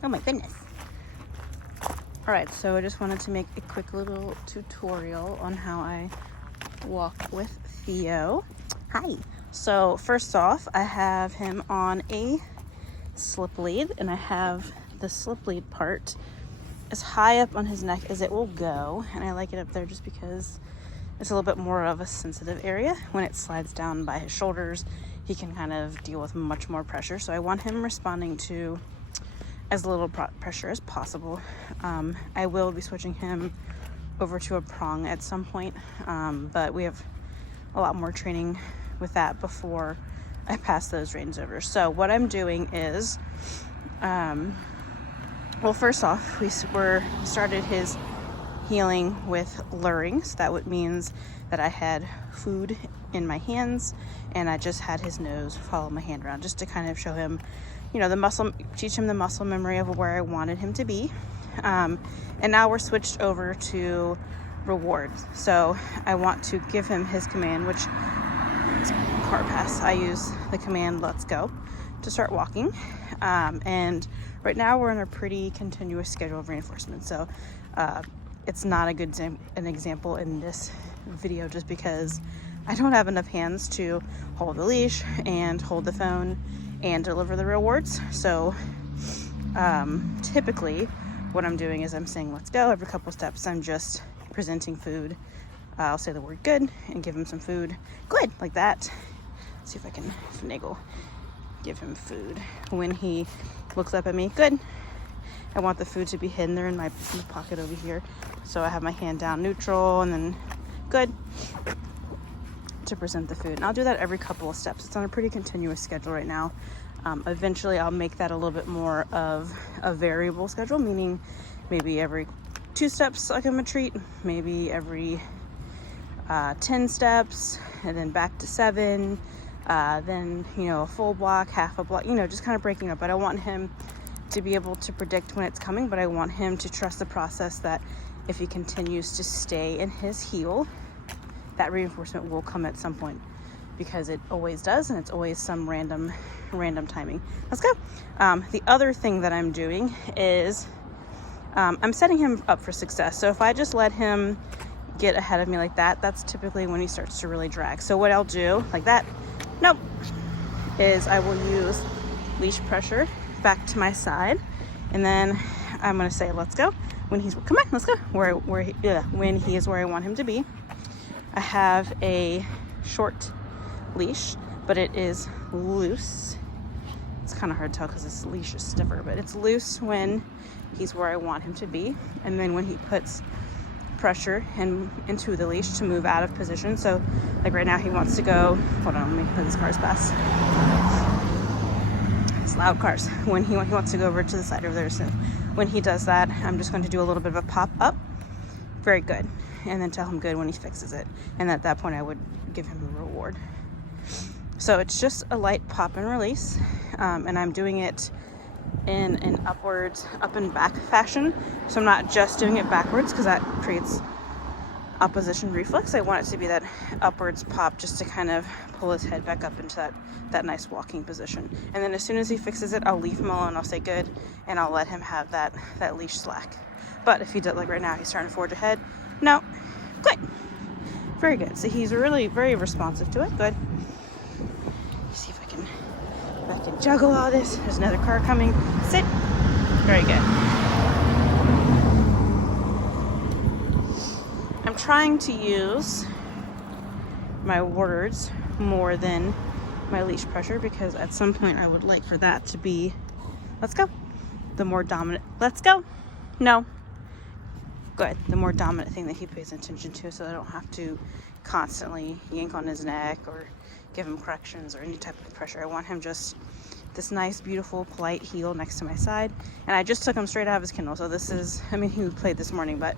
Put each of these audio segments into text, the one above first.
Oh my goodness. All right, so I just wanted to make a quick little tutorial on how I walk with Theo. Hi. So first off, I have him on a slip lead, and I have the slip lead part as high up on his neck as it will go, and I like it up there just because it's a little bit more of a sensitive area. When it slides down by his shoulders, he can kind of deal with much more pressure, so I want him responding to as little pressure as possible. I will be switching him over to a prong at some point, but we have a lot more training with that before I pass those reins over. So what I'm doing is, well, first off, we started his healing with luring. So that means that I had food in my hands and I just had his nose follow my hand around, just to kind of show him, teach him the muscle memory of where I wanted him to be. And now we're switched over to rewards. So I want to give him his command, which is car pass. I use the command let's go to start walking. And right now we're in a pretty continuous schedule of reinforcement. So it's not a good an example in this video just because I don't have enough hands to hold the leash and hold the phone and deliver the rewards. So typically what I'm doing is I'm saying let's go. Every couple steps I'm just presenting food. I'll say the word good and give him some food. Good, like that. Let's see if I can finagle. Give him food. When he looks up at me, good. I want the food to be hidden. They're in my pocket over here. So I have my hand down neutral and then good to present the food. And I'll do that every couple of steps. It's on a pretty continuous schedule right now. Eventually I'll make that a little bit more of a variable schedule, meaning maybe every 2 steps I give him a treat, maybe every 10 steps, and then back to 7, then, a full block, half a block, just kind of breaking up. But I want him to be able to predict when it's coming, but I want him to trust the process that if he continues to stay in his heel, that reinforcement will come at some point, because it always does, and it's always some random timing. Let's go. The other thing that I'm doing is I'm setting him up for success. So if I just let him get ahead of me like that, that's typically when he starts to really drag. So what I'll do, like that, nope, is I will use leash pressure back to my side, and then I'm gonna say let's go. When he's, come on, let's go. When he is where I want him to be. I have a short leash, but it is loose. It's kind of hard to tell because this leash is stiffer, but it's loose when he's where I want him to be. And then when he puts pressure into the leash to move out of position. So like right now he wants to go, hold on, let me let these cars pass. It's loud cars. When he wants to go over to the side over there. So when he does that, I'm just going to do a little bit of a pop up. Very good. And then tell him good when he fixes it. And at that point I would give him the reward. So it's just a light pop and release, and I'm doing it in an upwards, up and back fashion. So I'm not just doing it backwards because that creates opposition reflex. I want it to be that upwards pop just to kind of pull his head back up into that nice walking position. And then as soon as he fixes it, I'll leave him alone. I'll say good, and I'll let him have that leash slack. But if he does, like right now, he's starting to forge ahead. No, good, very good. So he's really very responsive to it. Good. See if I can juggle all this. There's another car coming. Sit. Very good. I'm trying to use my words more than my leash pressure because at some point I would like for that to be, let's go. The more dominant, let's go. No. Good. The more dominant thing that he pays attention to, so I don't have to constantly yank on his neck or give him corrections or any type of pressure. I want him just this nice, beautiful, polite heel next to my side. And I just took him straight out of his kennel. So this is, he played this morning, but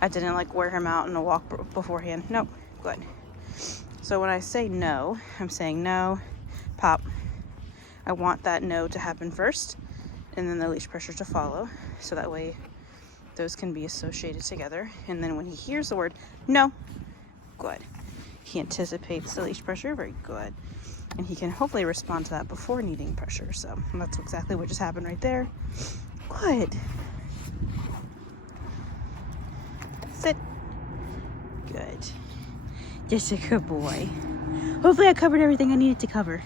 I didn't wear him out in a walk beforehand. Nope. Good. So when I say no, I'm saying no, pop. I want that no to happen first, and then the leash pressure to follow. So that way those can be associated together. And then when he hears the word no, good. He anticipates the leash pressure, very good. And he can hopefully respond to that before needing pressure. So that's exactly what just happened right there. Good. Sit. Good. Just a good boy. Hopefully I covered everything I needed to cover.